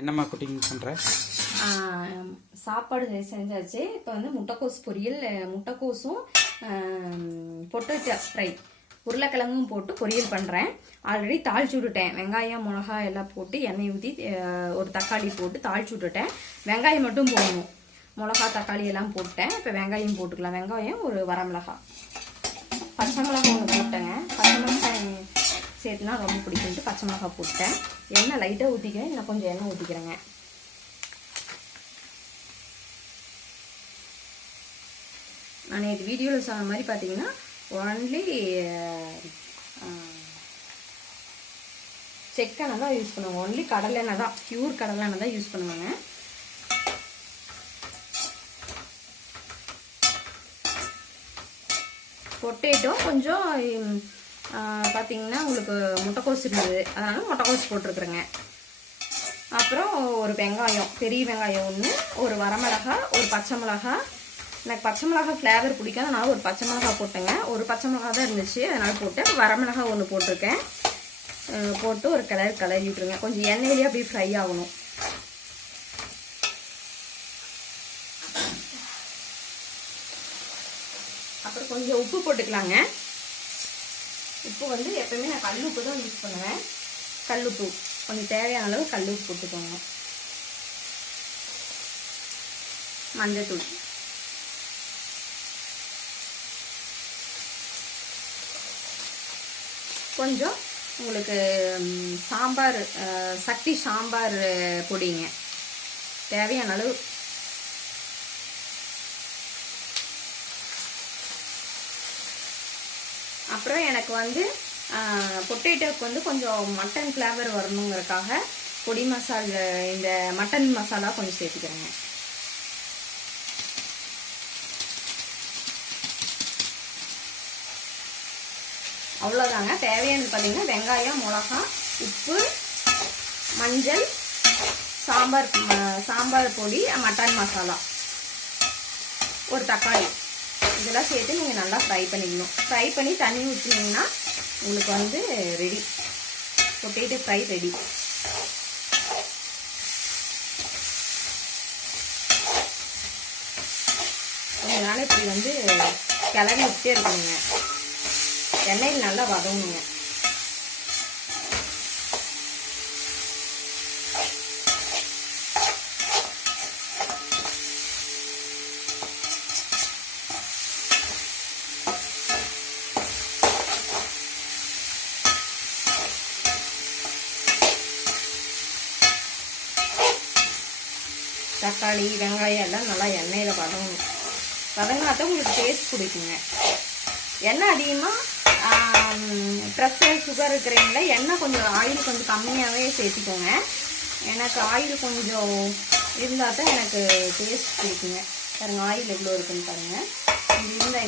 என்னம்மா குக்கிங் பண்ணுற? சாப்பாடு செஞ்சாச்சு. இப்போ வந்து முட்டைக்கோஸ் பொரியல், முட்டைக்கோஸும் பொட்டேட்டோ ஃப்ரை, உருளைக்கிழங்கும் போட்டு பொரியல் பண்ணுறேன். ஆல்ரெடி தாளிச்சு விட்டுட்டேன். வெங்காயம் மிளகாய் எல்லாம் போட்டு எண்ணெய் ஊற்றி ஒரு தக்காளி போட்டு தாளிச்சு விட்டுட்டேன். வெங்காயம் மட்டும் போடணும். மிளகா தக்காளி எல்லாம் போட்டேன். இப்போ வெங்காயம் போட்டுக்கலாம். வெங்காயம் ஒரு வரமிளகாய், பச்சை மிளகாய் ஒன்று போட்டேங்க. பச்சை மிளகாய் சேர்த்துனா ரொம்ப பிடிக்கும்ட்டு பச்சை மிளகாய் போட்டேன். எண்ணெய் லைட்டாக ஊற்றிக்கிறேன். இன்னும் கொஞ்சம் எண்ணெய் ஊற்றிக்கிறேங்க. நான் நேற்று வீடியோவில் சொன்ன மாதிரி பார்த்தீங்கன்னா ஒன்லி செக்கெண்ணெய் தான் யூஸ் பண்ணுவாங்க. ஒன்லி கடலெண்ணெய் தான், பியூர் கடலெண்ணெய் தான் யூஸ் பண்ணுவாங்க. பொட்டேட்டோ கொஞ்சம் பார்த்தீங்கன்னா உங்களுக்கு முட்டைக்கோஸ் இருந்தது, அதனால் முட்டைக்கோஸ் போட்டிருக்குறேங்க. அப்புறம் ஒரு வெங்காயம், பெரிய வெங்காயம் ஒன்று, ஒரு வரமிளகாய், ஒரு பச்சை மிளகாய். எனக்கு பச்சை மிளகாய் ஃப்ளேவர் பிடிக்காது, அதனால் ஒரு பச்சை மிளகாய் போட்டேங்க. ஒரு பச்சை மிளகாய் தான் இருந்துச்சு, அதனால் போட்டேன். வரமிளகாய் ஒன்று போட்டிருக்கேன். போட்டு ஒரு கிளறி விட்டுருங்க. கொஞ்சம் எண்ணெயிலேயே அப்படியே ஃப்ரை ஆகணும். அப்புறம் கொஞ்சம் உப்பு போட்டுக்கலாங்க. உப்பு வந்து எப்பவுமே நான் கல் உப்பு தான் யூஸ் பண்ணுவேன். கல் உப்பு கொஞ்சம் தேவையான அளவு கல் உப்பு போட்டுக்கோங்க. மஞ்சத்தூள், கொஞ்சம் உங்களுக்கு சாம்பார் சக்தி சாம்பார் பொடிங்க, தேவையான அளவு. அப்புறம் எனக்கு வந்து பொட்டேட்டோக்கு வந்து கொஞ்சம் மட்டன் ஃப்ளேவர் வரணுங்கிறதுக்காக பொடி மசாலா, இந்த மட்டன் மசாலா கொஞ்சம் சேர்த்துக்கிறேங்க. அவ்வளோதாங்க. தேவையானது பார்த்தீங்கன்னா வெங்காயம், மிளகா, உப்பு, மஞ்சள், சாம்பார் பொடி, மட்டன் மசாலா, ஒரு தக்காளி, இதெல்லாம் சேர்த்து நீங்கள் நல்லா ஃப்ரை பண்ணிக்கணும். ஃப்ரை பண்ணி தண்ணி ஊற்றினீங்கன்னா உங்களுக்கு வந்து ரெடி, பொட்டேட்டோ ஃப்ரை ரெடி. கொஞ்ச நாள் இப்படி வந்து கிளறி விட்டே இருக்கணுங்க. எண்ணெயில் நல்லா வதங்கணுங்க. தக்காளி வெங்காயம் எல்லாம் நல்லா எண்ணெயில் வதங்கணும். வதங்கினாத்தான் உங்களுக்கு டேஸ்ட் பிடிக்குங்க. எண்ணெய் அதிகமாக ப்ரெஷர் சுகர் இருக்கிறீங்களா, எண்ணெய் கொஞ்சம் ஆயில் கொஞ்சம் கம்மியாகவே சேர்த்திக்கோங்க. எனக்கு ஆயில் கொஞ்சம் இருந்தால் தான் எனக்கு டேஸ்ட் பிடிக்குங்க. பாருங்க ஆயில் எவ்வளோ இருக்குன்னு பாருங்கள்.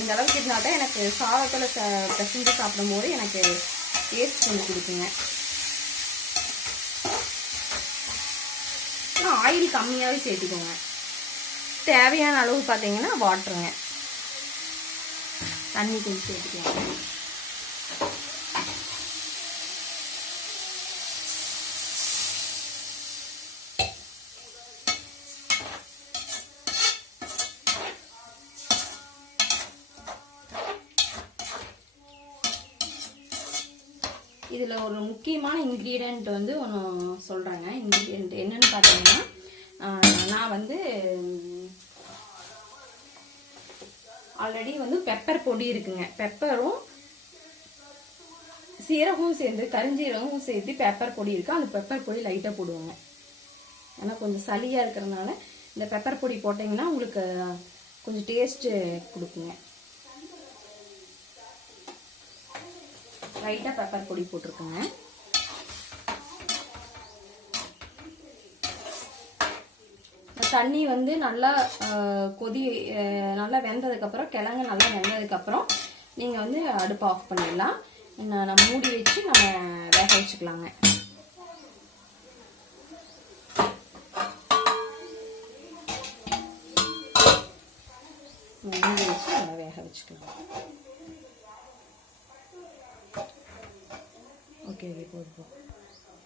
இந்த அளவுக்கு இருந்தால் தான் எனக்கு சாதத்தில் பிசைஞ்சு சாப்பிடும்போது எனக்கு டேஸ்ட் கொஞ்சம் பிடிக்குங்க. ஆயில் கம்மியாகவே சேர்த்திக்கோங்க. தேவையான அளவு பார்த்தீங்கன்னா வாட்டருங்க, தண்ணி கொஞ்சம் சேர்த்துக்கோங்க. இதில் ஒரு முக்கியமான இன்க்ரீடியண்ட் வந்து ஒன்று சொல்கிறேங்க. இன்க்ரீடியண்ட் என்னென்னு பார்த்தீங்கன்னா, நான் வந்து ஆல்ரெடி வந்து பெப்பர் பொடி இருக்குங்க. பெப்பரும் சீரகமும் சேர்ந்து, கரிஞ்சீரகமும் சேர்த்து பெப்பர் பொடி இருக்குது. அந்த பெப்பர் பொடி லைட்டாக போடுவாங்க. ஏன்னா கொஞ்சம் சளியாக இருக்கிறதுனால இந்த பெப்பர் பொடி போட்டிங்கன்னா உங்களுக்கு கொஞ்சம் டேஸ்ட்டு கொடுக்குங்க. லைட்டாக பெப்பர் பொடி போட்டிருக்குங்க. தண்ணி வந்து நல்லா நல்லா வெந்ததுக்கப்புறம், கிழங்கு நல்லா வெந்ததுக்கப்புறம் நீங்கள் வந்து அடுப்பு ஆஃப் பண்ணிடலாம். நம்ம மூடி வச்சு நம்ம வேக வச்சுக்கலாங்க. மூடி வச்சு நம்ம வேக வச்சுக்கலாம். ஓகே, போதும்.